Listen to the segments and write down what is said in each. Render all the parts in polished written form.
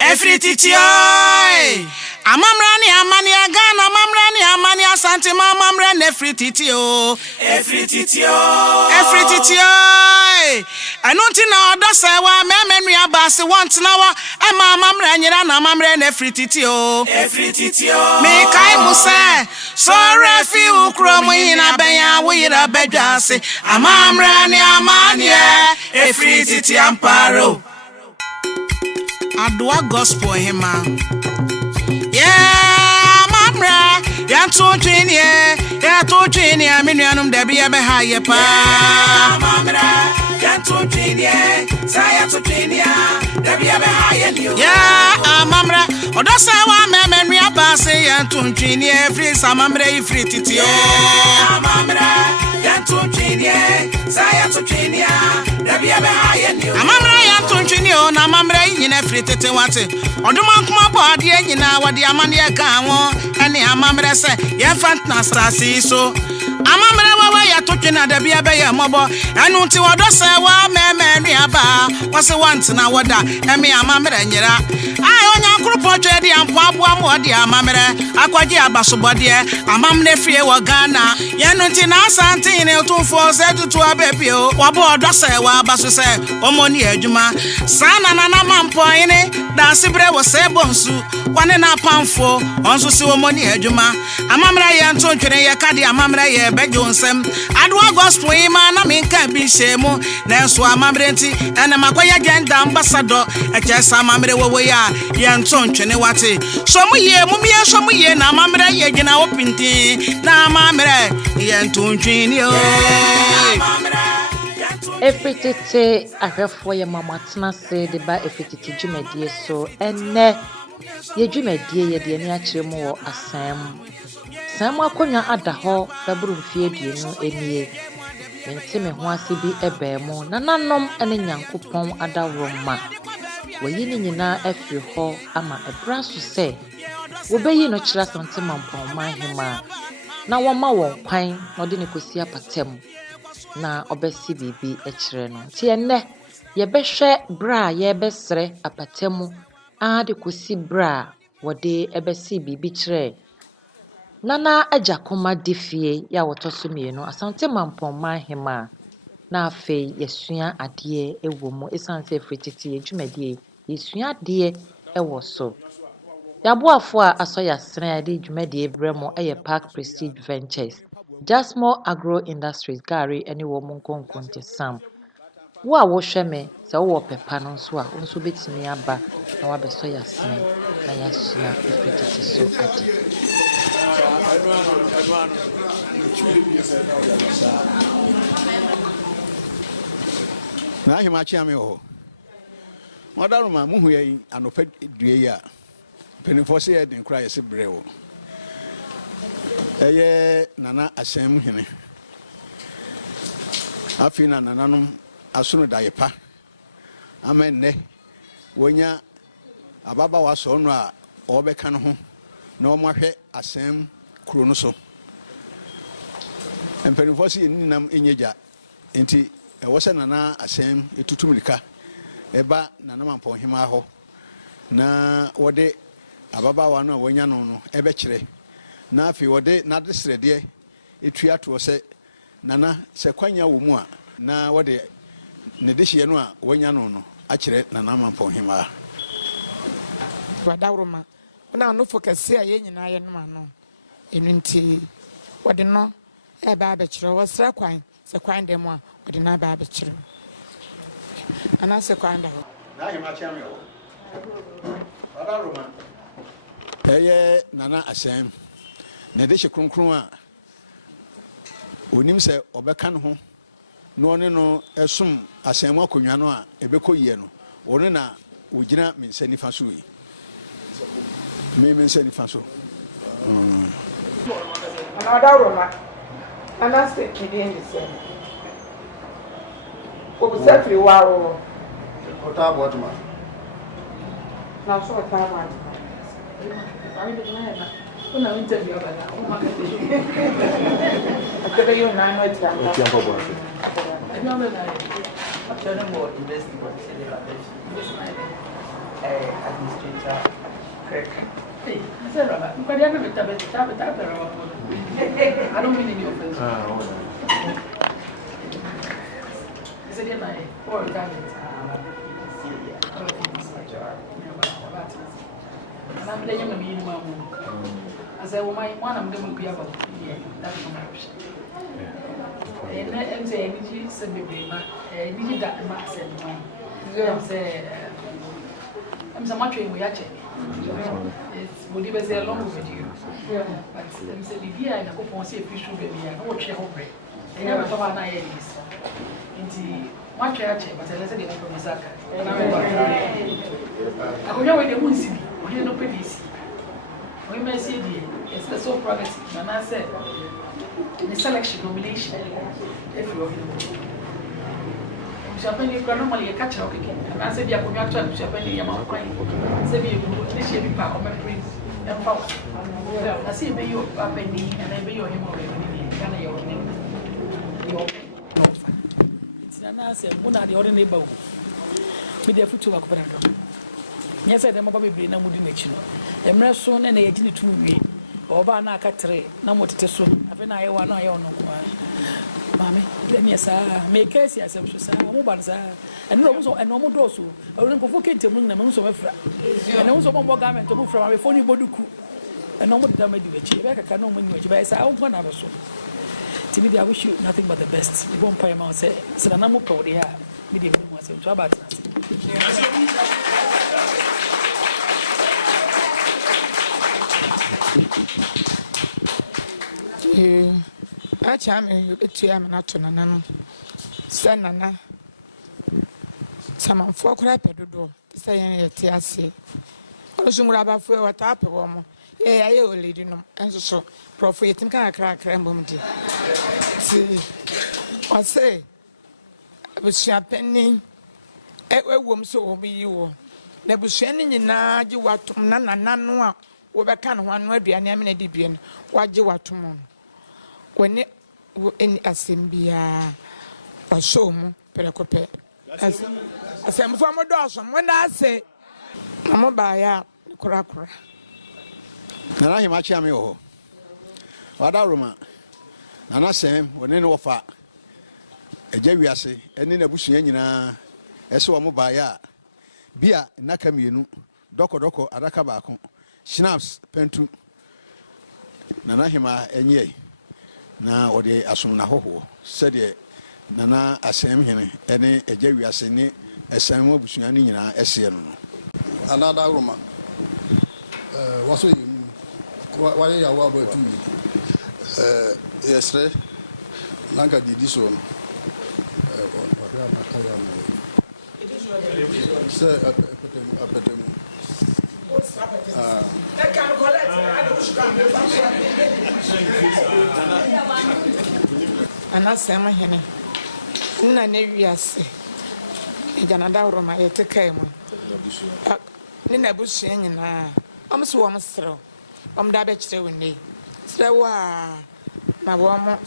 Efrititio. Amamrani amani agana mamrani amani Asante mamrani efrititio. Efrititio. Anunti na odosa wa memenu abasi want nawa ema mamrani na mamrani efrititio. Me kai muse so refi ukro mu hina benya wira bedwase amamrani amani efrititi amparo. Adwa gospel hima. Yeah, mamra, ya to twin ya minuanum de be high pa. Mamra, ya to twin ya, say to twin ya, de be high you. Yeah, mamra, odosa wa memenu abase ya to twin ya free samamra free titio. Mamra, ya to twin ya, say to twin ya, de be high you. Mamra ya to twin ya na mamra nyina free tete wate. Oduma kuma body nyina wade amane ka won ene amamre se ye fantna stasi so amamre wawa ya totwena da bia be ye mobo enu nti wodo se wa memenu aba wose want na woda eme amamre nyira ai onya nkrupo twa de ampo aboa mo de amamre akwaje abasobode amamre fie wo Ghana ye nu nti na Asante ne otumfo se tutu abebio wabo odo se wa abaso se omoni adwuma sana na Mampong ine da sibre wo se bonsu wane na pamfo onso si wo moni adwuma amamra ye nto ntwene ye kade amamra ye bedwonsem adwa gospel ima na menka bi shemu na enso amamra nti ene makoya agenda ambassador echesa amamra wo ya ye nto ntwene wate so mu ye na amamra ye gina opinti na amamra ye nto ntwene o Efrititi ahwefo ye mamatena se de ba efrititi dwumadie so enne ye dwumadie ye de ani akire mu wo Asam akonya ada ho baburu fie duenu enie mente me ho ase bi ebemu nananom ene Nyankopon adaworoma wayi ni nyina afiri ho ama ebra so se wobeyi no kira Asaam-Mampong mahema na woma won kwan no de ne kosi apatem na obesi bibi ekire no ti enne ye behwe bra ye besre apatemu ade kosi bra wode ebesi bibi kire nana ajakoma defie ya wotoso mienu Asante-Mampong mahema na afei yesua ade ewomu esanse efrititi edwumadie yesua ade ewoso yaboafo a asoya sran ade edwumadie bremo eye Park Prestige Ventures Jasmo Agro Industries Gary ene wo munkonkonte Sam wo a wo hwe me se wo pepa no so a wo so betimi aba na wa beso ya sran na ya sua efrititi so ade na hima chiame ho modaruma muhu ye anopa due ya penifo se ye den kra ye se brewo eye nana asem hene afina nananum asunu dayepa amenne wonya ababa waso no a obeka no ho na omahwe asem kuro no so empenifo se ninam enyeja enti ewose nana asem etutumrika eba nana Mampong hima ho na wode ababa wa no wonya no ebe kire na afi wode na desrede etua to se nana se kwanya wo mu a na wode ne dehie no a wonya no akire nana Mampong hima wadawroma na no focus a ye nyina ye no ma no enunti wode no e ba ba kire wo sra kwan se kwan dem a wode na ba ba kire ana se kwan da ho na hima chiame ho wadawroma eye nana asem na de hekronkron a onim se obeka no ho no ne no esum asem akonwa no a ebekoyie no one na ogina mensani fa so yi me mensani fa so ana dawroma ana se kidi ndi se obusafi wawo Ataa Boatemaa na so Ataa Boatemaa una interview bana akebe yo na no tiamba tiamba boase no after no more investing what say Administrator Kirk. Hey, I said, Robert, you can't have it. I don't mean any offense. I said, yeah, or talent. And I'm letting them in my room. I said, well, my one of them will be about that's my option. And I'm saying, you said, baby, I need that max and mine. I'm so much in we are checking. It's would even say along with you. But I'm saying, here I go for a fish baby, I know what she hope. And I have an idea. Into my church, but I said, I'm from Masaka. I'm going with the moon city. We don't pay this. We may see it's the so progressive. And I said, the selection nomination, if you're Japan, you can normally catch a weekend. And I said, you are going to Japan, you are crying. Say, you initially back on my prince and power. I see you up and I be your him already. Can you kidding? It's an answer. One of the other neighbor with their foot to work. Yes, I am probably bring them with nature. A marathon and a 82 week or Bana Catre, no more to soon. I've been I want I own no Mammy, let me say, make case as I'm sure, and also a normal dosu. I wouldn't provocate to bring them also a frat. And also one more garment to move from a phony boduku. And no more damage to the chief. I can't know when you buy a one other so. To me, I wish you nothing but the best. You won't pay my say, so I'm not proud. Yeah, medium was in trouble. I charm you to am not to Nana. Send Nana. Some folk rapid door, saying a TRC. Also, rubber for what up a woman. Yeah, I will lead you, and so profit and can crack ramble. See, I say, I was champagne. A woman so be you. There was sending in now, you want to none and none. Over can one way be an eminent debian, what you want to moon. When it in Asambia or so, Peracope. As I'm from a Dawson, when I say, I'm a buyer, Corakura. Nana Himachami o. Wadaruma. Nana Sam, when in offer a Javiasi, and in a bush yenina, as so mobile. Bia, Nakaminu, Doko, Arakabako, Schnapps, Pentu. Nana Hima, and ye. Na ode asomna hoho sede nana asem hene ene ejawi asene esam abusua ni nyina ese no Another room. What's it? Why are you about to me? Yes, sir. Lanka did this one. Sir, And I say, my henny. None of you say. Janada Roma, I take care of Nina Bush saying, I'm so almost through. I'm Dabbage to me. So, my woman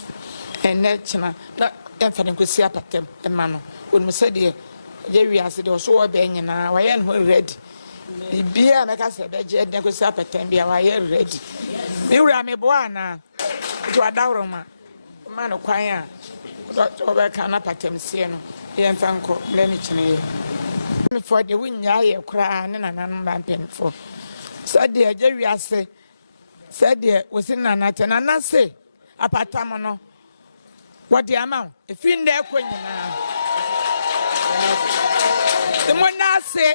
and Netchana, not infinite could see up at them, and Mano. When we said, dear, Jerry asked or so obeying, and I am ready. The beer, like I said, that Jed never sap at 10 beer, I am ready. You are me buana to a Dauroma, man of choir. Over can up at them, Sieno, young Fanco, Lenny. Before the wind, I cry and an unbumping for. Said dear Jerry, I say, said dear, was in an at and I say, a patamano. What the amount? If in there, when the one I say.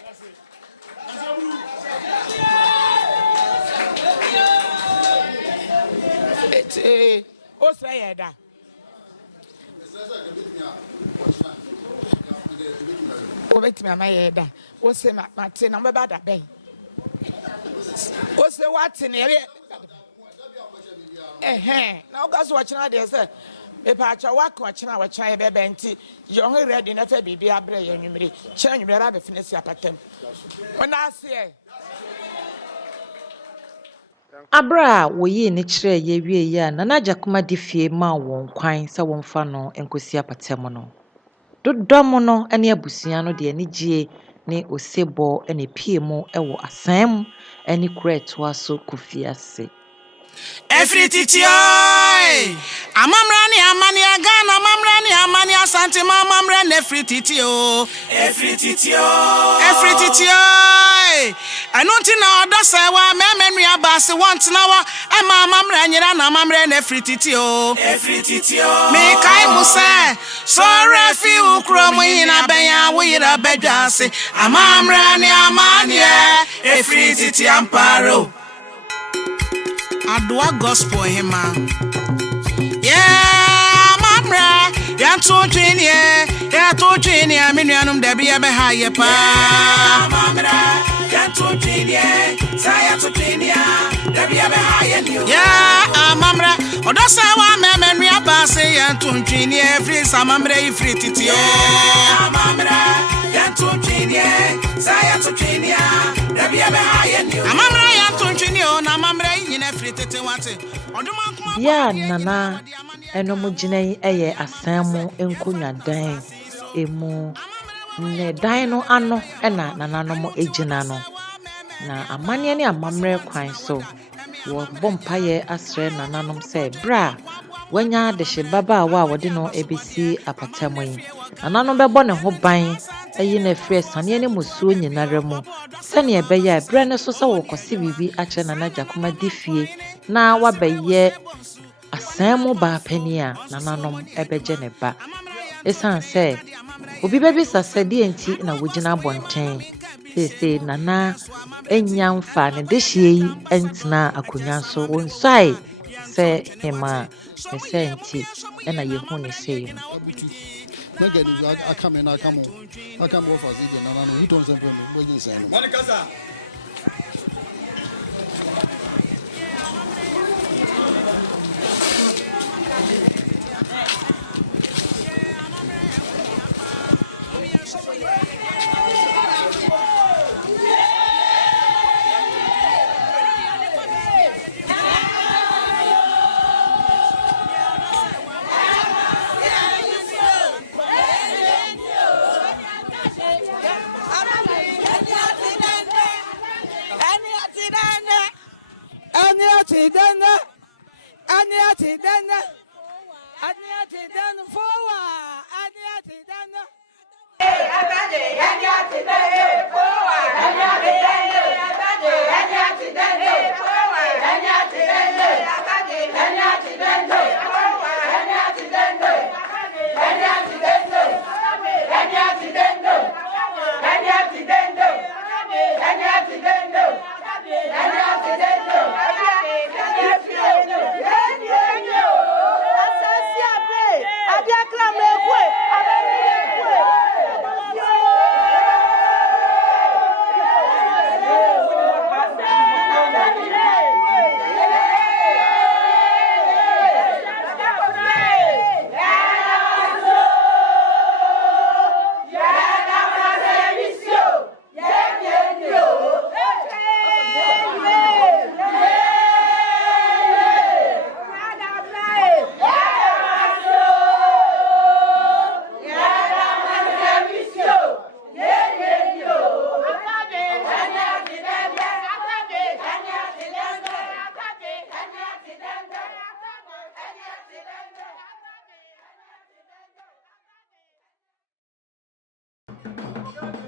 What's that? Wait, my head. What's the Martin? I'm about that bay. What's the what's in here? Now, guys, watching out there, sir. If I watching our child, baby, you only read enough to be a brain, and you may change your rabbit finish up at them. When I say, Abra a woyi ne kyerɛ yɛ wie yi a Nana Jakuma de fie ma wɔn kwan sɛ wɔmfa no nkosi apatam no. Dodɔm no ne abusua no de anigye ne osebo ne pie mu ewo asam ne kura etoa so Kofiase. Efrititio amamrani amani agana amamrani amani asante mamamrani efrititio anunti na odosa wa memenu abase want na wa ema amamrani na amamrani efrititio me kai musa so refi ukromo yina benya wo yira bedwase amamrani amani efrititio amparo Adwa gospel hima mamra ya to twini minuanum da bia be ha ye pa mamra ya to twini saya to twini da bia be ha ye ni mamra odosa wa memenu abase ya to twini free samamra free titio mamra ya to twini saya to twini da bia be ha ye ni mamra ya to twini na mamra ya nana enomu ginai eye asamu enkonya dan emu ne dan no ano na nananom ejina no na amane ne amamre kwan so wo bompaye asre nananom se bra wanya de shebaba wa wode no ebisi apatamoyi nananom bebo ne ho ban eyi na free sane ne musuo nyinare mu sane ebeya bra ne so se wo kwose bibi ache nanaja kuma difie na wabaye asamu ba pania nananom ebeje ne ba esan se obi bebi sasedi enti na wogina bonten se nana enya mfa ne dehie yi entina akonya so wonsai se hema se enti na yehu ne se yi I come off as the no, he don't say Monica.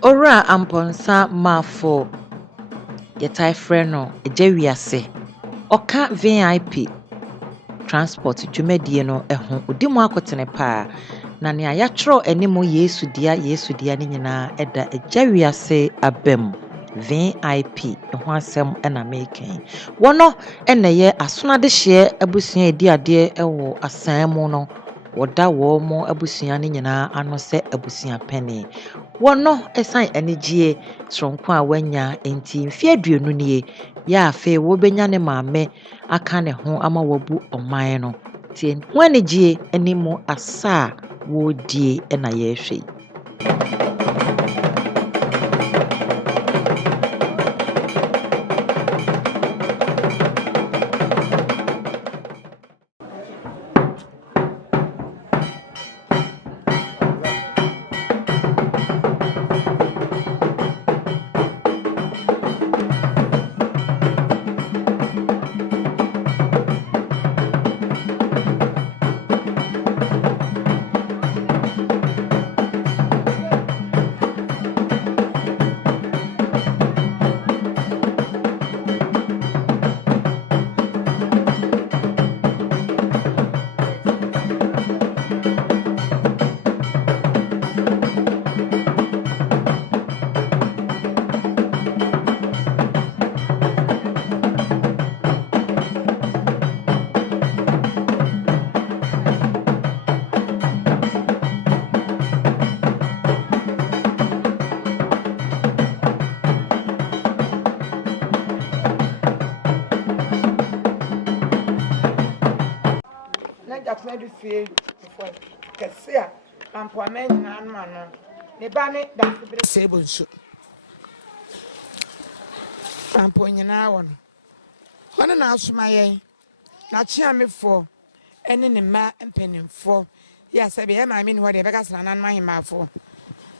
Ora amponsa mafo yetai freno ejewiase oka VIP transport dwumadie no eho odimu akotene pa na ne ayatro enimo Yesu dia ne nyina eda ejewiase abem VIP ho asem na making wono eneye asonade hye abusua edi ade ewo asan mu no woda wo mo abusua ne nyina ano se abusua pene wono esan enigye tronko a wanya enti mfie aduonu nie ya afi wo benya ne maame aka ne ho ama wabu oman no tie ho enigye enimo asa wo die na ye hwe asma de fie before kese a employment na anma no ne ba ne da fibre sebo nso amponyina won hono na asoma yen na chiamefo ene ne ma mpanimfo ya se be ma me ni ho de be ka sana nan ma himafo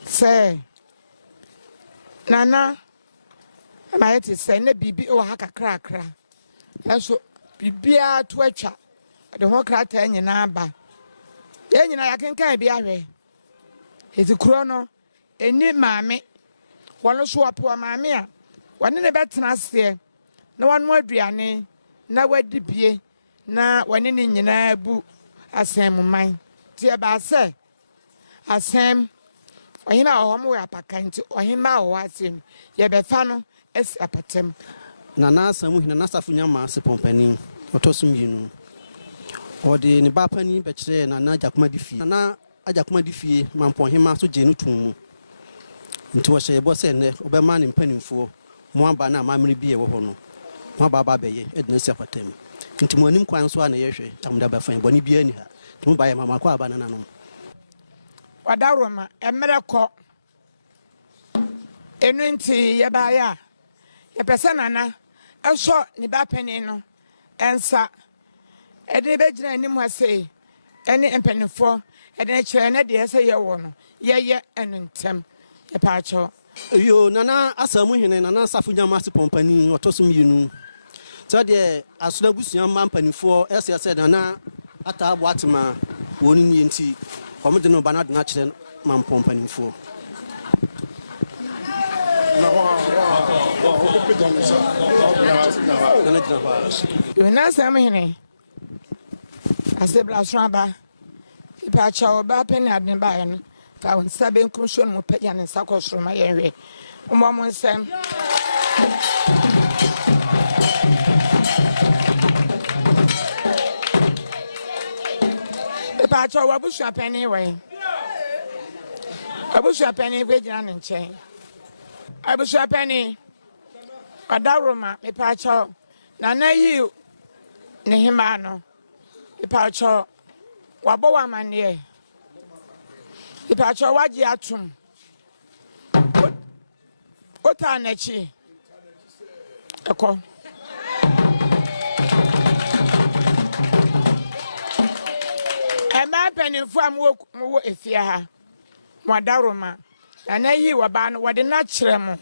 se nana ma yeti se na bibi o ha kakra kakra so bibia to atwa de ho krata nyina ba ye nyina ya kenkan bi ahwe eti kuro no eni maame wono so apo maame a wone ne betena ase na wano aduane na wadi bie na wone ne nyina bu asem man ti e ba se asem ohina ohom we apakanti ohima o asem ye befa no esi apatem na na asamu hina na safu nyama se pompani otosum yinu odi ne ba pani be kire na na jakuma difie na ajakuma difie Mampong hima so je no tum nti wo hye bo se ne obema ne mpanimfo mo aba na amamre bi e wo ho no mo aba beye edina si apatem nti mo anim kwan so a na yehwe amda ba fan boni bi ani ha mo ba ye mama kwa aba na nanom wadaroma emre ko enu nti ye ba ya ye pese nana eso ni ba pani no ensa ede be gina anim ha sei ene empanimfo ede kire na de ese ye wo no ye enu ntem ye pa cho yo nana asamu hene nana safu nyama se pompani otosum yinu so de asuna busua mampanifo ese nana Ataa Boatemaa woni ni nti komode no bana de na kire Mampong panifo yo na sam hene asebla swaba ipa cha ba pani adne ba ya no fa won sabe nkrusho no pa ya ne sakosoro ma yenwe mo mo nsem ipa cha wa busua pani we abusua pani we gina ne nchen abusua pani adaroma ipa cha na na yi ne hima no ipa cha wabo wa mane ipa cha waji atum ota na chi eko ema penifo am wo efia ha wadaroma na yi waba no wode na kire mo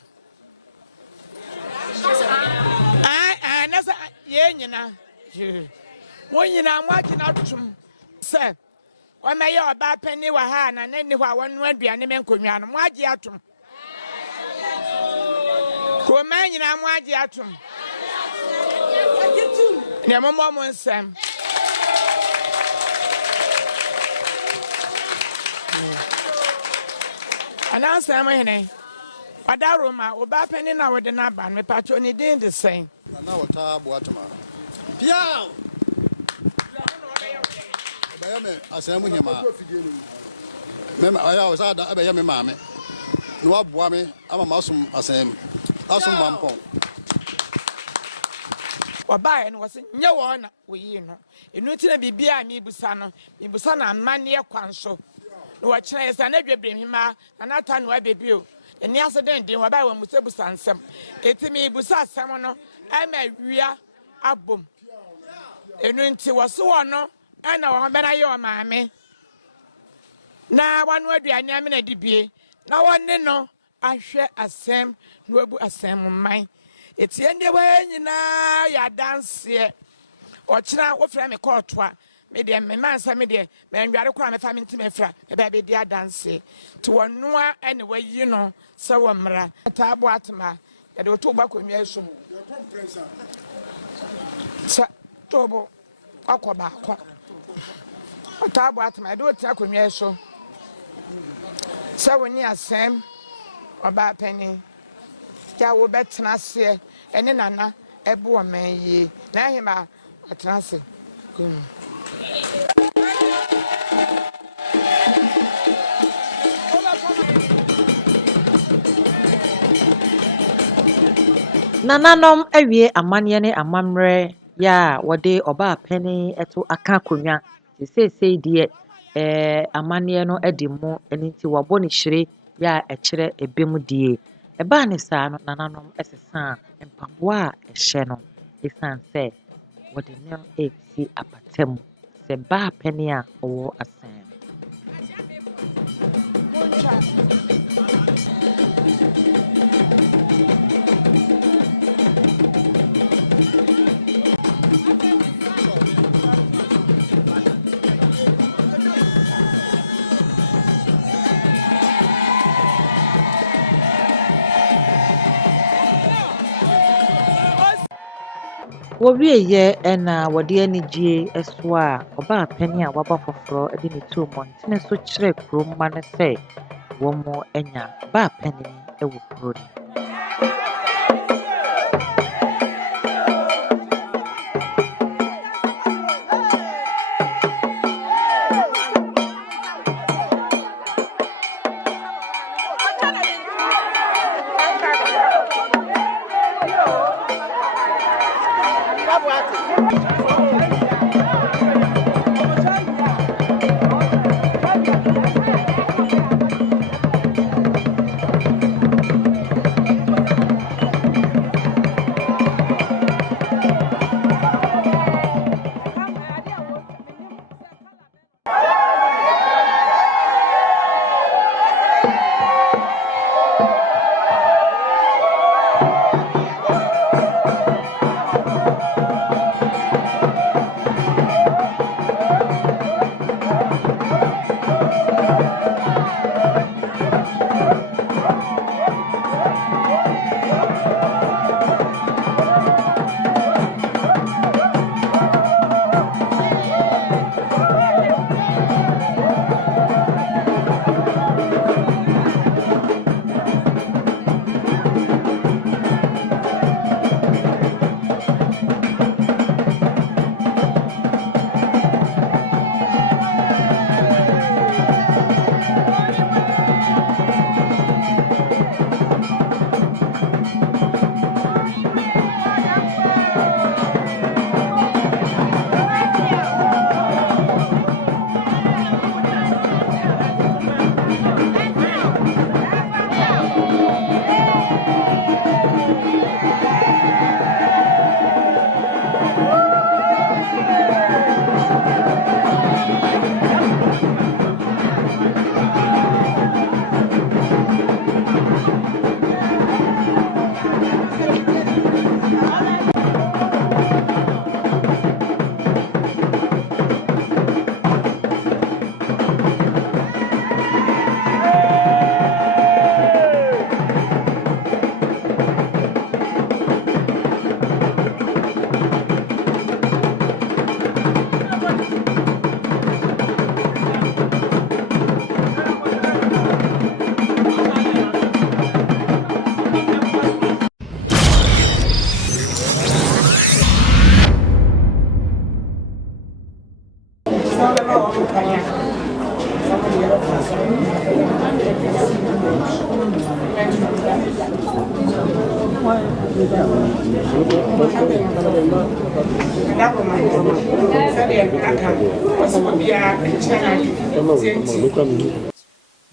na sa ye nyina mo nyina mo agina tum se o me ye oba pani wa ha na nani ho a wonu aduane me nkonwa no mo agi atum ko ma nyina mo agi atum ne mo mo nsem ana nsem hene wadaroma oba pani na wode na ba me pacho ni din de sen na Ataa Boatemaa piao ba me asamu hima me aya o sa da be me maame no aboa me ama masum asem Mampong wabae no wose nye wo na oyi no enu ti na bibia mi busa na amane kwanso no wa kire yesa na dwebrem hima na ata no abebio eni aseden din wabae wa musebusa nsem etimi busa asem no ama wia abom enu nti wose wo no ana wo bena ye o maame na wanu aduane ame na dibie na wonne no ahwe asem no abu asem man etie ndi wa nyina ya dance o kira wo fra me court a me de me mansa me de me ndware kwa me fa me ntime fra e ba be dia dance to wonoa ene wayi no se wo mra Ataa Boatemaa ya de to ba konwa esum sa tobo akoba akwa Ataa Boatemaa de otia konwa eso se woni asem oba pani ya wo betena se ene nana ebu o man yi na hima atena se kum Nananom awie amanye ne amamre ya wode oba pani eto aka konwa Seesei deɛ amanneɛ no adi mu ɛno nti wɔabɔ no hyire yɛ a ɛkyerɛ ebem die. Ɛbaa ne saa no nananom ɛsesaa mpaboa a ɛhyɛ no ɛsiane sɛ wɔde no ɛresi apata mu sɛ baa panin a ɔwɔ asan mu. Wɔwieyɛ ɛna wɔde anigye ɛso a ɔbaa panin a waba foforɔ de ne too mmɔntene so kyerɛ kurom ma no sɛ wɔn anya baa panin wɔ kuro no.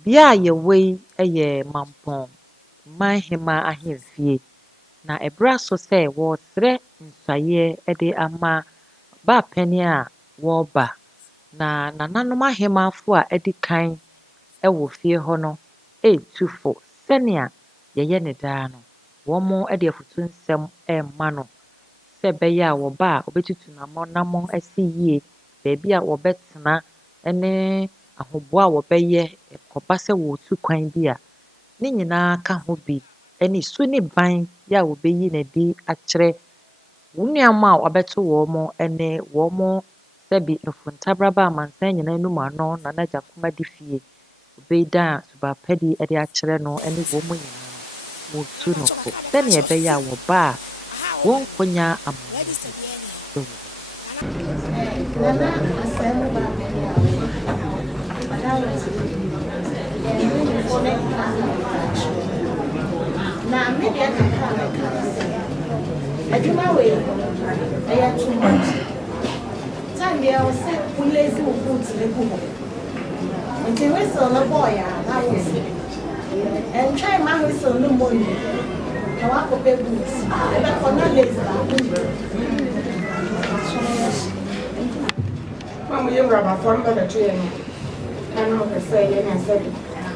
Bea a yɛwɔ yi yɛ Mampong Manhema ahemfie na ɛberɛ aso sɛ wɔresrɛ nsuaeɛ de ama baa panin a wɔreba na nananom ahemafo a adi kan wɔ fie hɔ no retu fo sɛnea yɛyɛ ne daa no. Wɔn de afotu nsɛm rema no sɛ ɛbɛyɛ a wɔba a wɔbɛtutu n'anammɔn asi yie, baabi a wɔbɛtena ne ahoboa a wɔbɛyɛ kɔba sɛ wɔretu kwan bi a ne nyinaa ka ho bi ne su ne ban a wɔbɛyi no adi akyerɛ wɔn nnuama a wɔabɛto wɔn ne wɔn sɛbi mfuntabraba a amansan nyinaa anim ano na n'agya kuma de fie wɔbɛda subapɛdi de akyerɛ no ne wɔn nyinaa no wɔretu no fo sɛnea ɛbɛyɛ a wɔba a wɔnkɔnya amane bi wɔ hɔ. Na media kakra adwuma wei ɛyɛ too much. Time time there was we lazy food to the people. Until we saw the boy, that was it. And try my whistle no money. I want to pay boots. But for not lazy. Mama, you grab a phone by the tree. I know the say, and I said,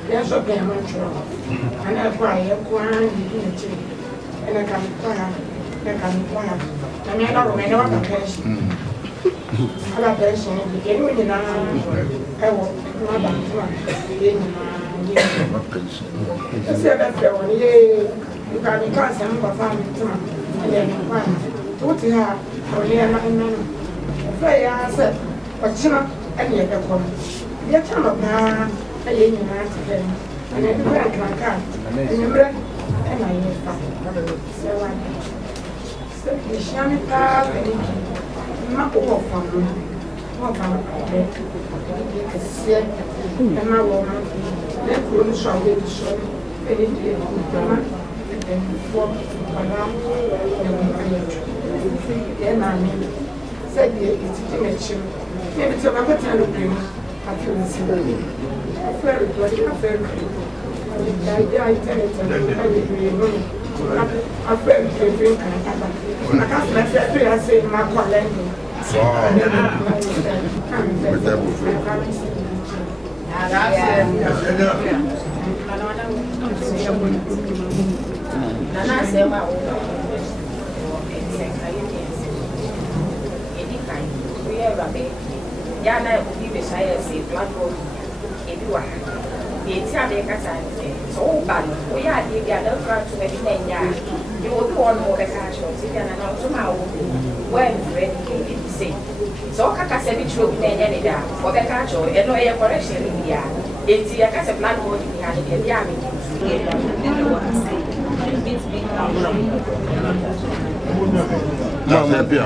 yes, okay, I'm not sure. And that's why I'm going in the tree. And I can quiet. I mean, I don't remember the person. I got person in the beginning when I walk my back. I said that there one, you can be constant for family time. And then what you have, or near my man. I said, but you know, and yet the woman. Yet some of now, I ain't in today. And I do like my car. And you break, and I ain't fine. So I the shiny path and not all from me. What from a sick and my woman. Then couldn't show it to show anything and then walk around the then I mean, said it's immature. Maybe it's a rapid time of him. I feel the same. I feel it like a very I tell it, I agree. I feel the drink and I can't let I say my colleague. Yana will be beside a black road. If you are the Italian, so bad. We are the other crowd to make it. You will go on more the catch of it and not tomorrow. When ready to say. So Kakasevich will be any day for the catch or a lawyer correction in the air. It's the Acasa black road behind the army. Now, happy.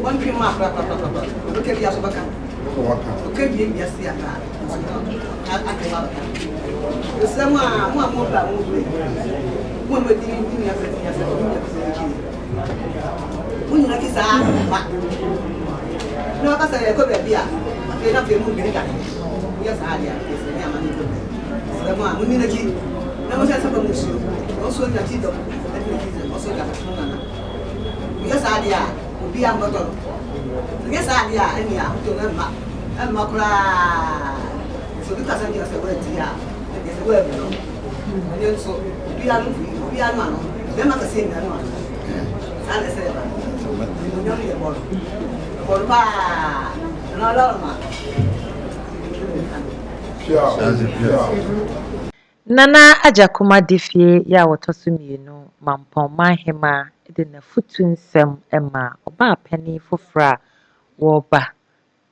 One cream mark, look at the Asabaka. Okay, yes, the someone more than one with the when you like his eye, no, I say I could be a not be moving. Yes, I am. Someone, we need a key. That was also the Tito, also got yes, I will be a bottle. Yes, I am, to them, and Macra. So because I just went here, it's a word, and then so we are man, they're not the same. And I said, we don't need a bottle. For and all of Nana Ajakuma Diffie, ya Watosumino, Mampong Mahema, then a footun sem Emma, Oba penny for fra, Woba,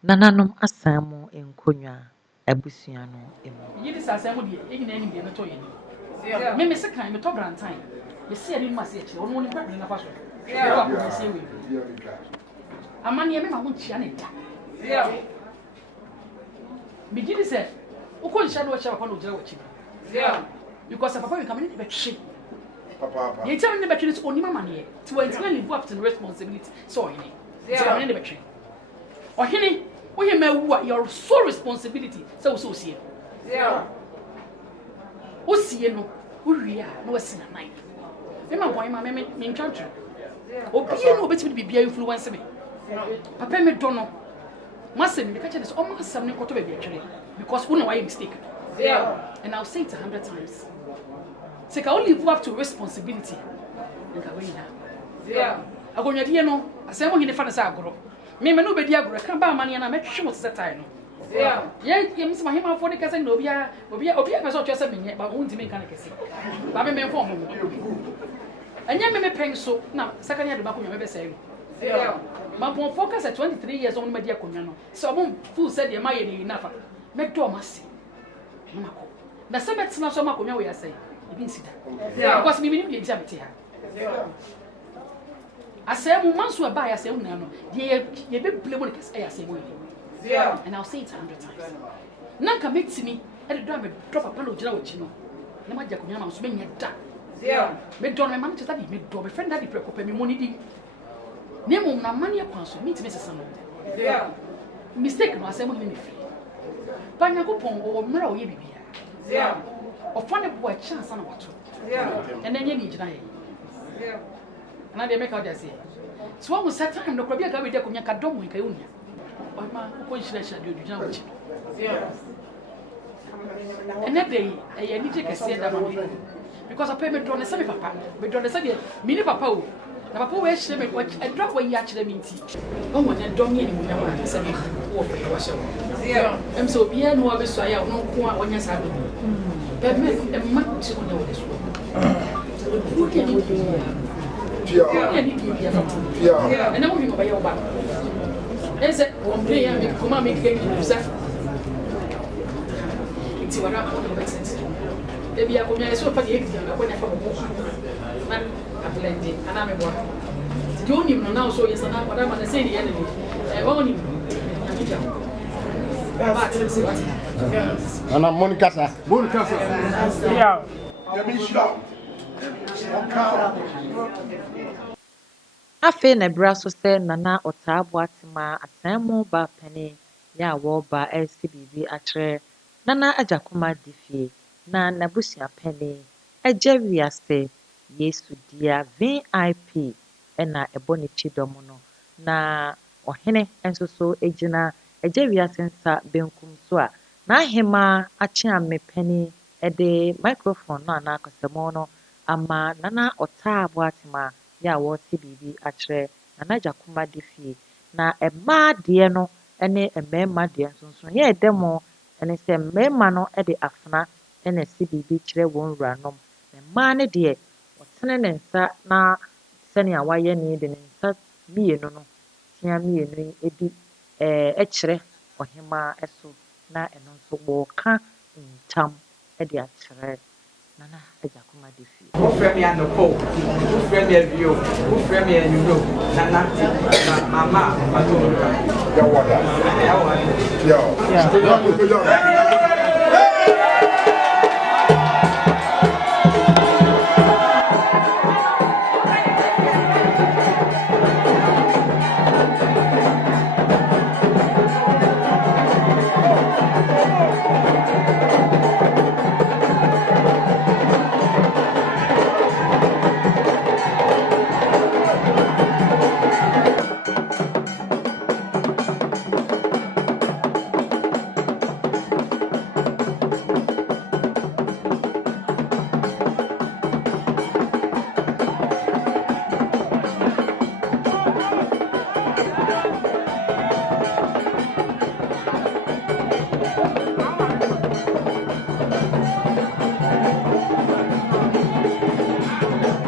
Nananum Asamu in Kunya, Ebusiano. You just as I would be in any game at all. Maybe second time, a top brand time. You see, I didn't must say, only in the fashion. A man, you won't channel. Begin to say, who could shadow a chap on the watching? Because a papa coming in the shape. You tell me the battery is only my money to entirely live up to the responsibility. So, in the battery. Or, Henny, we may what your sole responsibility. So, see. Who see you? Who we are, no sin at night. Remember why my main country. Oh, be no better to be influence me. Papa me don't know. Master, the catcher is almost something to be actually because we know why you mistake. And I'll say it 100 times. Take I only live up to responsibility. I go near the no. I say, I'm going to find a girl. Me, no be dear, can't buy money and I make sure it's that time. You miss my him for the cousin, Obia, was not just a minute, but won't make any case. But I'm informed. And you may pay so now, second year, the back of your baby say, Mampong focus at 23 years on media kunyano. So I'm full said the my enough. Make to mercy. Na se metina so makonya we say. E bi nsida. Because me nim the exam here. Asem manso aba ya asem na no. Ye be play mo kese ya asem we. And I'll say it 100 times. Nanka metimi e do me drop papa no gina wachi no. Na ma jakonya na so me nya da. Me don me man cheta di me do me friend that di prekope me money di. Nemo na mani ya kwanso metimi sesa no. Mistake no asem ni me free. Panya ko pon o mra o ye bibia. Of one boy chance and what. And then you need to and I make out say. So what was that time the Korea Gabi Deconia Kadomu in Kayunia? Or my consideration do you know? And that day, I need to say that because I pay me drawn a semi papa, we drawn a semi mini papa. The papa will share me what a drop when you actually mean. Oh, when I don't need to semi wash. I'm so bien who I saw no one when you said. But me, a much to know this one. Who can you do? Yeah, and I want you by your back. Is it one day I make come make it? It's what I'm make sense. Maybe I come so for the exam when I come home. Man, I'm blending, and I'm a boy. You only know now, so yes, and I'm what I'm saying the enemy. I won't even. Ana Monica sa. Yeah. Afei na bra so sɛ Nana Ataa Boatemaa Asaam-Mampong pani ya wɔba LCBB akyerɛ Nana Ajakuma di fie na n'abusua pani agye wiase Yesu dia VIP ɛna ɛbɔ ne kyidɔm no na ɔhene nso so egyina agye wiase nsa benkum so a n'ahema akyeame pani ɛde microphone no anakɔsɛmɔ no ama Nana Ataa Boatemaa ya wɔte biribi akyerɛ Nana Ajakuma di fie na mmaa deɛ no ne mmarima deɛ nso yɛ dɛm ɛne sɛ mmarima no de afena na ɛsi biribi kyerɛ wɔn wuranom na mmaa no deɛ wɔtene ne nsa na sɛnea wayɛ ne de ne nsa mmienu no tea mmienu yi di kyerɛ ɔhemaa so na ɛno nso wɔreka ntam de akyerɛ Nana Ajakuma di fie. Who frame me and the Pope? Who frame me and you? Who frame me and you know? Nana, Mama,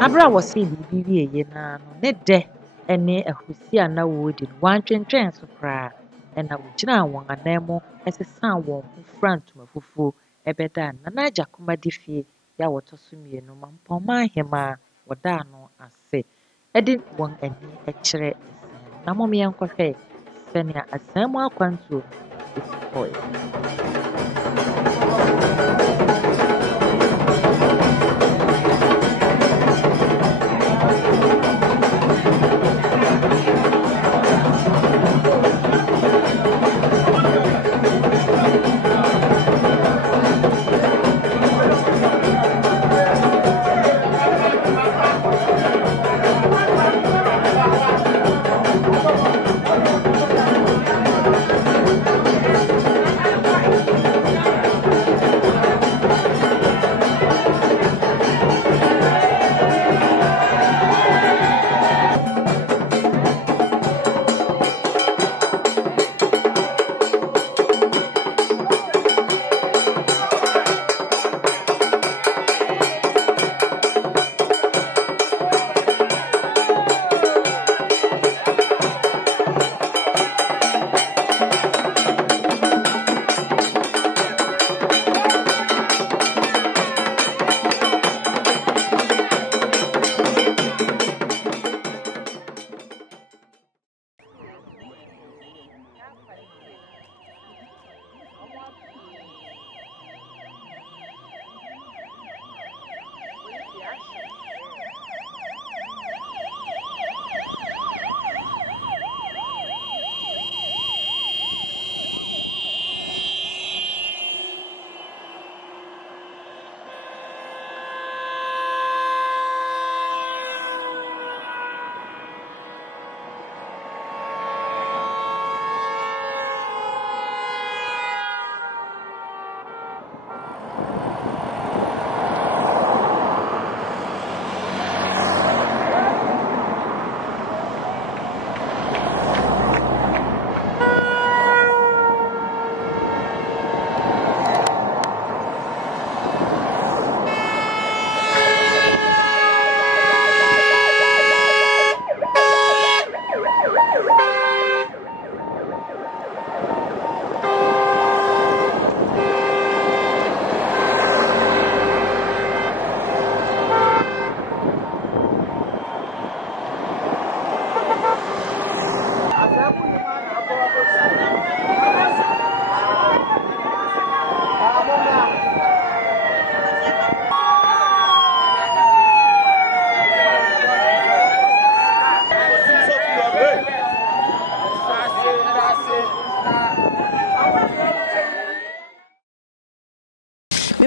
Abra wɔse biribi wieyɛ na no ne dɛ ne ahurusi a na wɔredi no wɔantwentwɛn so koraa ɛna wɔgyinaa wɔn anan mu sesaa wɔn ho fura ntoma fufuo bɛdaa Nana Ajakuma di fie a wɔtɔ so mmienu Mampong Ahemmaa wɔdaa no ase de wɔn ani kyerɛ Asɛm na mmom yɛnkɔhwɛ sɛnea Asɛm mu akwantuo no si kɔeɛ.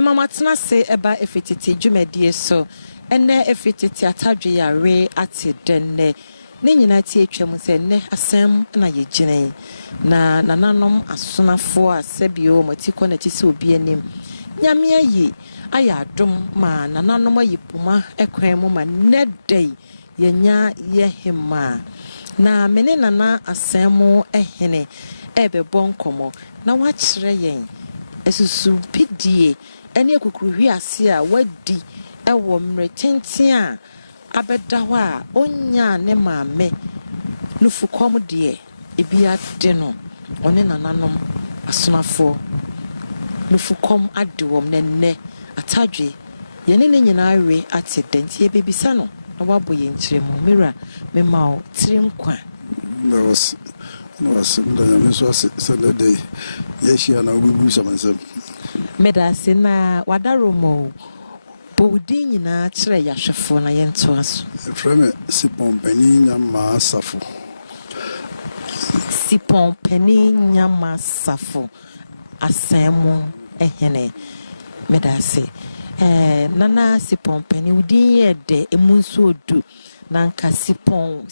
Mama tena se eba efititi dwumadie so ene efititi atadwe ya re ate denne ne nyina tie twam se ne asem na ye gine na nananom asonafo a sebio matiko na ti se obi anim nyame ayi aya adom ma nananom ayi puma ekwan mu ma nedai yenya yehima na mene nana asem ehene ebebɔ nkomo na wa kyerɛ yen esusu pidie ene akukuruhwi ase a wadi ewo mretenten a abeda hɔ a onya ne maame nufukom de ebi ade no one nananom asonafo nufukom ade wom nenne atadwe yene ne nyina awe ate denti ebebisa no na wabo ye nkyeremu mira memao trinkwa no was Sunday yes ya na obubu samansam medase na wadaromo bodi nyina kyerɛ yahwefo na yento aso frame sipon pani nyama safo sipon pani nyama safo asɛmo ehene medase nana sipon pani udin ye de emunso odu na nka sipon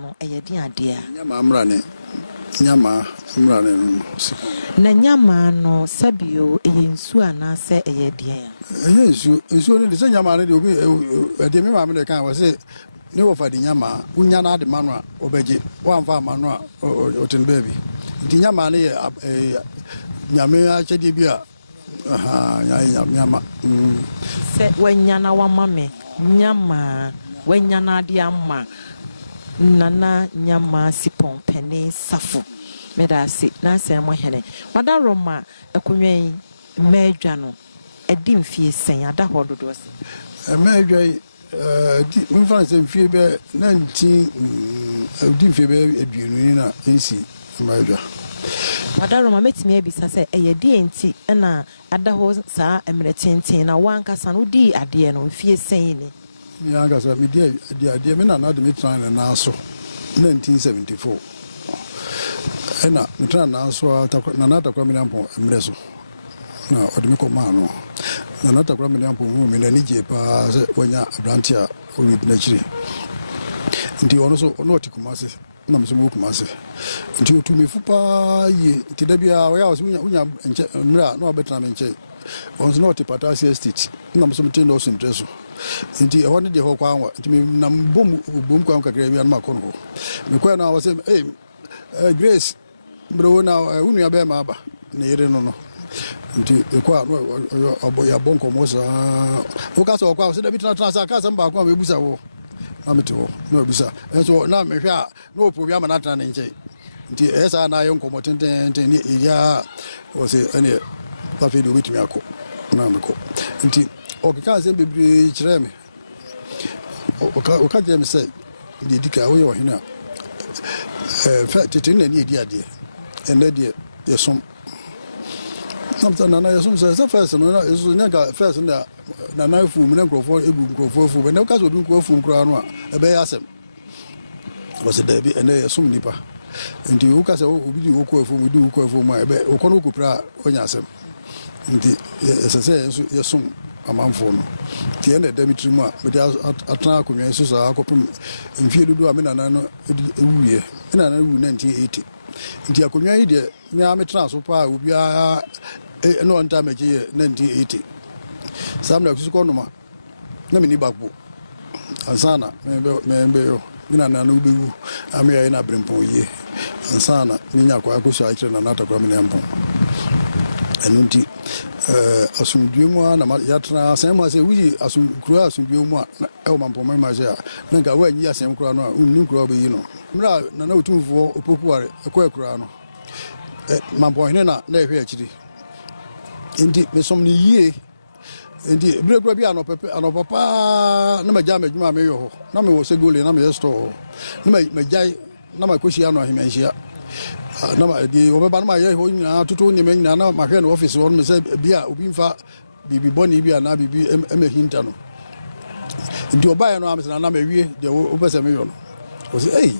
no eyedi ade a nyama amrane nyama amrane no sipon na nyama no sabio eyensu anase eyedi a eyensu no de se nyama no de obi de me maame de kan wa se ne wo fa de nyama unya na de manu a obeje wa mfa manu a otin baby di nyama no ye nyame a chede bi a nyama se wanyana wa mame nyama wanyana de amma nana nyama sipon peni safo medase na se mo hene wadaroma ekonwen medwa no edi mfie sen ada hododo se medwa di mfa se mfie be 19 edi mfie be eduonu na ensi medwa wadaroma metimi abisa se eyedi enti na ada ho saa emretenten na wankasa no di ade no mfie sen ni ya gasa mi dia me na de me tran na so 1974 ena me tran na so na na takwa me Mampong emreso na odi me ko ma no na takwa me Mampong hu me na nije pa se wonya abrantia o wi na chiri ndi ono so ono tikumase na mso mu kumase ndi otu me fupa yi ti da bia wo ya wo unya nche mra na obetra me nche onzo no ti patasi estate na mso mtendo o simtreso nti e woni de ho kwa anwa nti na bom kwa kakra bia na makono me kwa na wase Grace bro na unu abe ma aba na yire no nti e kwa no obo ya bonko mosa o ka so kwa se da bitna transa ka samba kwa me busa wo na meti wo na busa so na me hwa na opo bia ma na tana nche nti esa na yo nkomo tenten ni ya wase ene pa fe do bitmi akọ na me ko nti okika se bebre kire me oka je me se di dika wo yo hina fa titin na ni di ade ene die yesom namta na yesom se first no na yeso nyaka first na na fu mu na nkrofo egu nkrofo fu be na ka so bi nkrofo nkra no a ebe ya asem was there be ene yesom nipa nti wo ka se obi di wo ko fu mu di wo ko fu mu ebe wo kono ko pra onya asem nti ese yesom amanfo no tie na Dimitri mu a me dey atana akonwa so so akopem mfie dudu a me nana no ewuye me nana wu 1980 nti akonwa yi de me a me transfer pa obi a no anta me je 1980 samna kusuko no ma na me ni bakbo ansana me yo me nana no bewu ame ya na brempon yi ansana me nya kwa akoso a kire na nata kwa me Mampong enunti asumdue mu na yatra asem ma se wuji asumkura asumdue mu e o Mampong ma je a na ga wa nyi asem kura no a unni kura be yi no mra na na otumfo opokuare ekwa kura no Mampong ne na ehwe akiri indi me som ni yie indi brekura bi anopapa na maja medjuma me yo na me wo segole na me store na me jai na makoshi ano ahimanhia na di obeba na ye ho nyina toto nyeme nyina na mahwe no office won me say bia obi mfa bibi boni bia na bibi emehinta no ndi obaye no amse na mawie de opese me yo no o say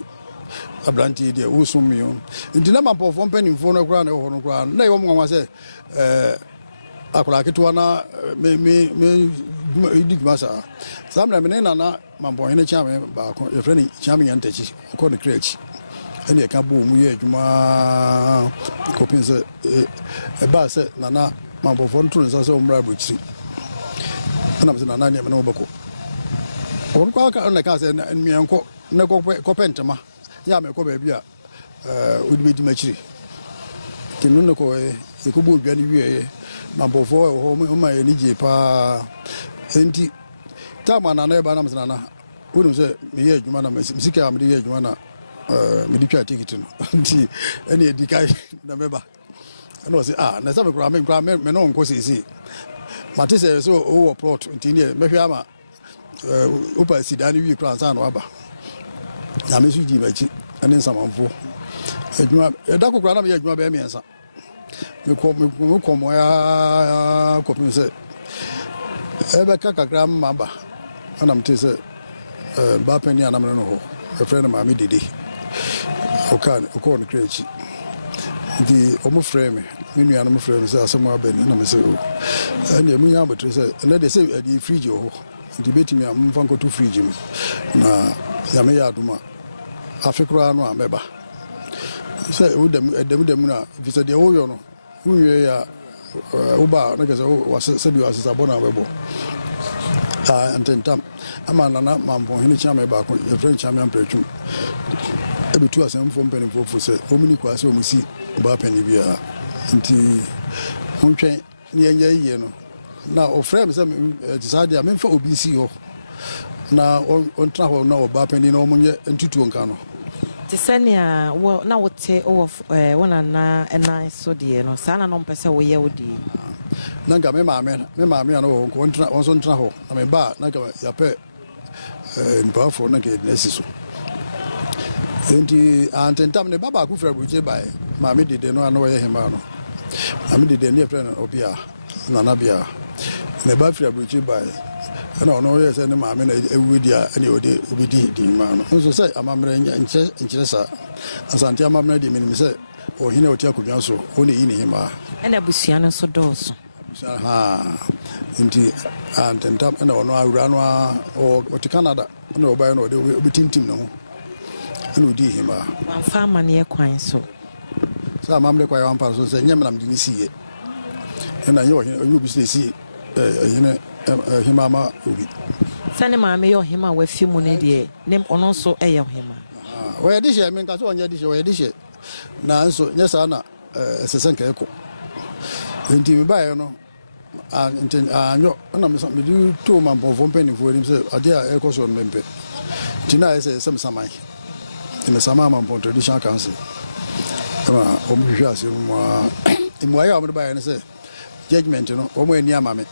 abranti de wo sum mi yo ndi na Mampong mpanimfo no kra na ho no kra na yo mwa say akora keto na me idi gmasa samna me na Mampong hene chame ba ko e freni chame yantachi ko ne krechi ene ka bo mu ye adwuma ko pinse e ba se na Mampong tun so so mra buchiri ana me na ne me no bako on kwa ka na ka se mi enko ne ko pentema ya me ko ba bia odi be di machiri kinu ne ko e ko bo dwa ni wie Mampong ho ma ni je pa enti tama na ba na me na wonu se me ye adwuma na misika am de ye adwuma na me di twa ticket no enti ene edi kai na meba ene o se na se me kura me no nko sisi mate se so o plot enti ne me hwe ama opa sidani wi kura san no aba ya me su ji ba chi ene nsamanfo adwuma da kokura na me ye adwuma ba miensa me ko mo ya ko pin se ebe kakakra maba ana mte se ba pani ana me no ho e friend ma me dede o ne krechi di omo frame me nua no mo frame se asemo abani na me se ene mu ya betre se na de se di fridge ho di betimi am fa nko to fridge mu na ya me ya aduma afekura no ameba se o dem na visa de o yo no uye ya uba na kese o se bi asisa bona webo antentam ama na Mampong hini chama ba ko ye French chama ampretum ebitu asem fo mpeni fo se omini kwa se omusi ba pani bia nti montwen ni enye yiye no na o frame se decide am fa obi si ho na on tra ho na o ba pani na omunye ntutu nka no tisania wo na wote o wona na ena so de no sana no mpese wo ye odi nanga me maame no ko ntra on so ntra ho na me ba na ka ya pe mpafo na ke nesi so enti antentam ne baba ku fra buche bai maame dede no ano ye hema no maame dede ne fra no obia na na bia ne ba fra buche bai na ono ye se ne maame na ewudi a ne ode obidi di ma no nso se amamre nkyere sa asante amamre di minim se o hine oti akudwa so o ne yi ne hema ena busua no so doso nti antentam na ono awura no o ti Canada na obaye no ode obitintim no ene odi hema wan farmer ne kwan so sa amamre kwa wan pa so se nyem nam di ni siye ena ye o hine obi se si hine hema ma obi sane maame yo hema wa fi mu ne de ne ono so eye hema we di she men ka so onye di she we di she na nso nye sa na esesen ka eko nti me bae no anyo na me di to Mampong mpanimfo ni se ade a eko so no mempe nti na ese sem samai me sama Mampong traditional council ama o mu hwa ase mu imu ayo mo bae no se judgment no o mo ani ama me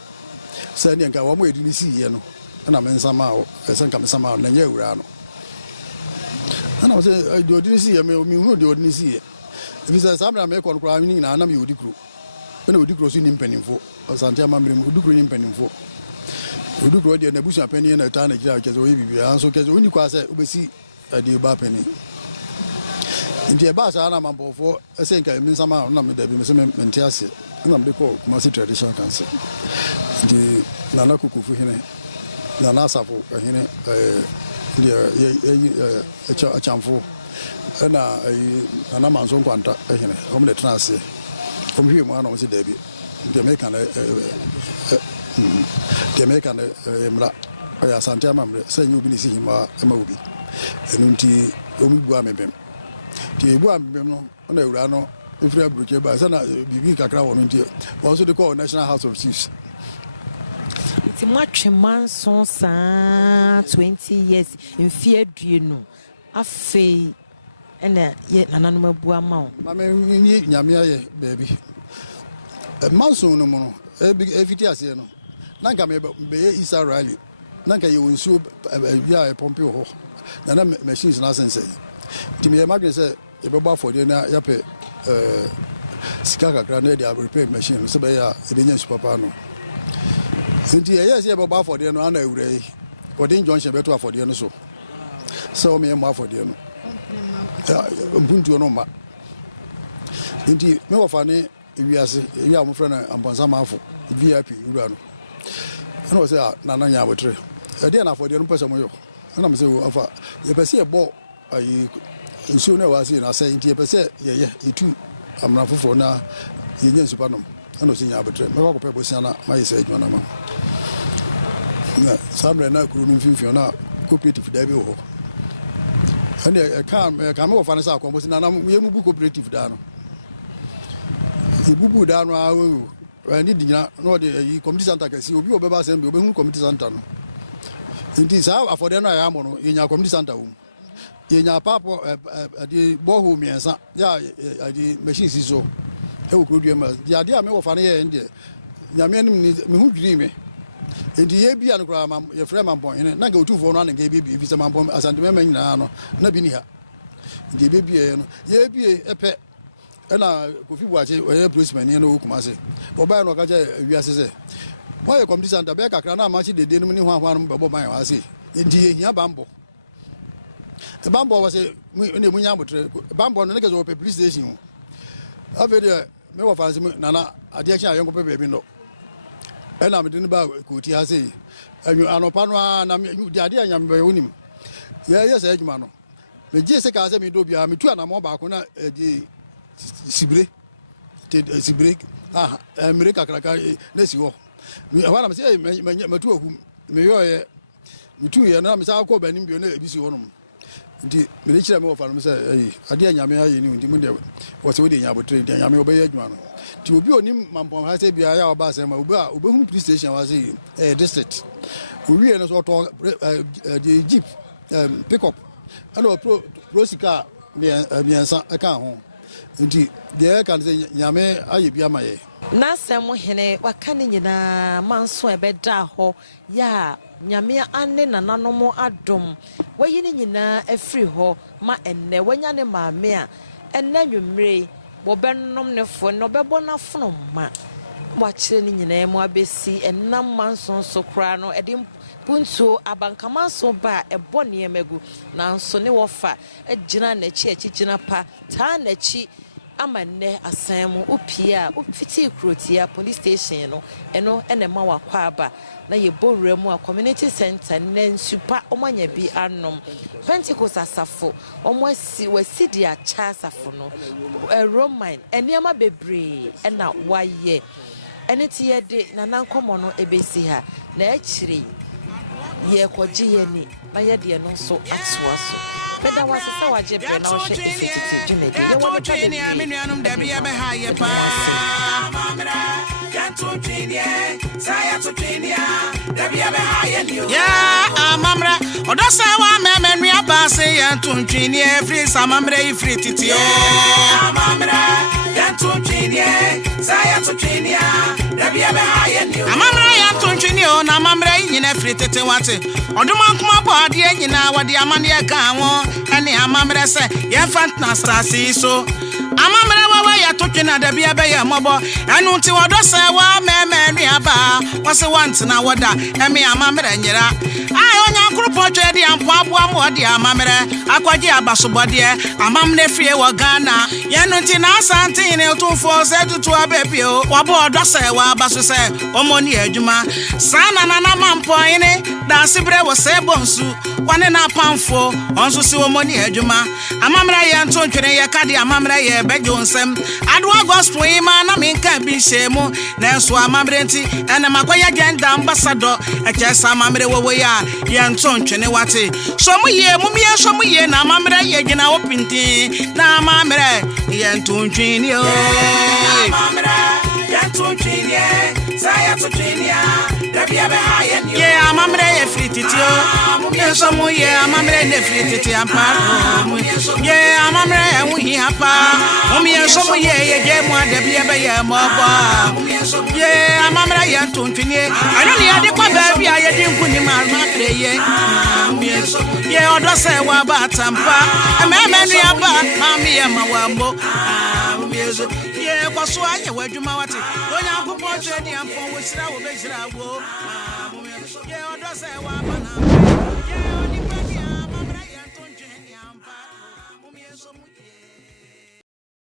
se ne nka o mo edi ni si ye no na me nsama o ese nka me sama na nya ewura no na mo se de odi ni si ye me o mi hu de odi ni si ye visa samra me ko kra ni na me odi kru ene odi kru so ni mpanimfo Asante amamre mu odi kru ni mpanimfo odi kru de na busu apani na ta na gira keze o bibia anso keze oni kwa se obesi adi ba apani ndi e ba sa na Mampong ese nka mi nsama na me da bi me se mente ase na me ko kuma si traditional council ndi na na kukufu hene na na asafo hene ndi achamfo na na manzo kwanta hene hom de transe hom hwie mu ana o se da bi de me kan mra ya Asante amamre se nyu bi ni si hima ema obi enu nti omi bu amebem ti bu amebem no na ewura no efira buruke ba se na bibi kakra wo no nti won so de call National House of Chiefs ti matwe manson sa 20 years mfi aduenu afei ena ye nananom abu ama o ma me nyi nyame aye baby manson no mo no efiti ase no nanka me be Isa rally nanka ye wonsu ya pompe ho na machines na sense ti me imagine say yɛbɛbɔ afɔdeɛ na yɛpɛ sika kakra na yɛde repair machine sɛ bɛyɛ a yɛbɛnya nsu papa no nti ɛyɛ sɛ yɛbɛbɔ afɔdeɛ no ana awura yi wɔde injunction bɛto afɔdeɛ no so sɛ wɔmeyɛ mmɔ afɔdeɛ no mpuntuo no mma nti me wɔfa ne ewiase ewi a mofrɛ no ampɔnsamaafo vip wura no ɛna wɔ sɛ nana nya abotere ɛdeɛ na afɔdeɛ no mpɛ sɛ moyɔ ɛna m sɛ afa yɛpɛ sɛ yɛbɔ ayi nsuo no a wɔase no asɛ nti yɛpɛ sɛ yɛyɛ yɛtu amena foforɔ na yɛnya nsupa nom ɛna ɔsɛ nya abotere mɛkɔ akɔpɛ bosia na mayɛ sɛ adwuma no ma na saa mmerɛ na kuro no mfimfini na cooperative daa bi wɔ hɔ ɛne ɛka me wɔfa no sɛ akɔmmɔ si nanam yɛmubu cooperative daa no yɛbubu daa no ɛne digyina na ɔde community center kɛsi obi wɔbɛba asɛm bi ɔbɛhunu community center no nti saa afɔdeɛ no a yɛamɔ no yɛnya community center wɔ mu yɛnya paapɔ de bɔhol mmiɛnsa yɛ de machine si so ɛwɔ kuro dua mu deɛ adeɛ a me wɔfa no yɛɛ deɛ nyame anim meho dwirii me nti yɛbia no koraa yɛfrɛ Mampong hene na nka ɔtumfoɔ no ana nka yɛbɛbie fi sɛ Mampong asantema nyinaa no na bi ni ha nti yɛbɛbieɛ no yɛbie ɛpɛ ɛna Kofi Boakye ɔyɛ policeman no wɔ Kumase ɔbaeɛ no ɔka kyɛ wiase sɛ wɔyɛ community center bɛyɛ kakra na amakye dede no mu ne hwahwa no bɛbɔ ban wɔ ase nti yɛhia bambɔ bambɔ wɔ sɛ ne munya abotere bambɔ no ne kɛ sɛ wɔpɛ police station ho afei deɛ me wɔfa no sɛ nana adeɛ kye a yɛnkɔpɛ baabi nɔ ɛna mede no ba kɔti ha sei anɔpa no a na de adeɛ a nyame bɛyɛ wonim yɛyɛ sɛ adwuma no megye sɛ kaa sɛ medɔ biara metu anammɔ baako na sibire mmire kakraka na si hɔ ɛhɔ na mesɛ matu akum meyɔɔyɛ metuyɛ na mesɛ akɔ banim bio na ɛbi si hɔ nom nti mede kyerɛ me wɔfa no sɛ adeɛ nyame ayɛ ne nti mudeɛ wɔ sɛ wode nya abotere nti nyame wɔbɛyɛ adwuma no nti obi onim Mampong ha sɛ biara yɛ a wɔba asɛm a wobɛhunu police station wɔ sɛ district owie no so ɔtɔ jeep pickup ɛna pro sika mmiɛnsa ɛka ho nti deɛ ɛka no sɛ nyame ayɛ bi ama yɛ na sɛm hene waka ne nyinaa manso ɛbɛda hɔ yɛ a nyame ane nananom adom wayi ne nyinaa afiri hɔ ma ɛnnɛ wanya ne maame a ɛnnɛ nwummere wɔbɛnom ne fo no bɛbɔ n'afono ma wakyerɛ ne nyinaa mu abɛsi ɛnam manso so koraa no ɛde puntuo abankama so ba ɛbɔ nneɛma gu nanso ne wɔfa agyina n'akyi gyina pa taa n'akyi ama nnɛ asan mu opie a opiti kurotia police station no ɛno ɛna ma wakɔ aba na yɛbɔ wura mu a community center na nsupa ɔmanya bi anom Pentecost asafo wasi di acha asafo no Roman nneɛma bebree ɛna wayɛ ɛne ti yɛde nanankɔmɔ no ebesi ha na akyire yɛkɔgye yɛni na yɛde no nso atoa so Peda was a sawage na ɔhwɛ efititi dwumadi yɛ wɔ nipa bebree menuanom da bia bɛha yɛ paa mamra yanto twenia saya to twenia da bia bɛha yɛ nio ya amamra ɔdɔ sa wa memenua ba se yanto twenia free samamra ifri titio amamra yanto twenia saya to twenia da bia bɛha yɛ nio amamra yanto twenia na amamra nyina free tete wate ɔdoma nkoma ba ade nyina wɔde amane ka ho ene amamre se ye fantna stasi so amamre wawa ya totwena da bia be ye mobo enu nti wodo se wa memenu aba wose wantina woda eme amamre nyira ai onya nkrupo twa de ampo aboa mo de amamre akwaje abasobode amamre fie wo Ghana ye nu nti na Asante ne otumfo se tutu abebio wabo odo se wa abaso se omoni adwuma sana na Mampong ne da sibre wo se bonsu wane na pamfo onso si omoni adwuma amamra ye nto ntwene ye kade amamra ye bejo nsem adoa gospel ima na menka bi shemu na enso amamra nti ene makoya agenda ambassador echesa amamra wowo ya ye nto ntwene wate so mu ye so mu ye na amamra ye gina opinti na amamra ye nto ntwene o amamra ye nto ntwene saya to ntwene da bia be ha ye ni ye amamra ye frititio ye so mu ye amamra ne frititi ampa ye amamra ye mu hi apa ye so mu ye je mu da bia be ye mo ba ye amamra ye nto ntwene ano ne ade kwa ba bia ye di nkuni ma ye odo se wa ba tampa ememenu aba mami ye mawambo mumiezo ye kwaso anye wadwuma wate onya nkopon twedi ampo wo sira wo be sira wo mumiezo ye odo se wa bana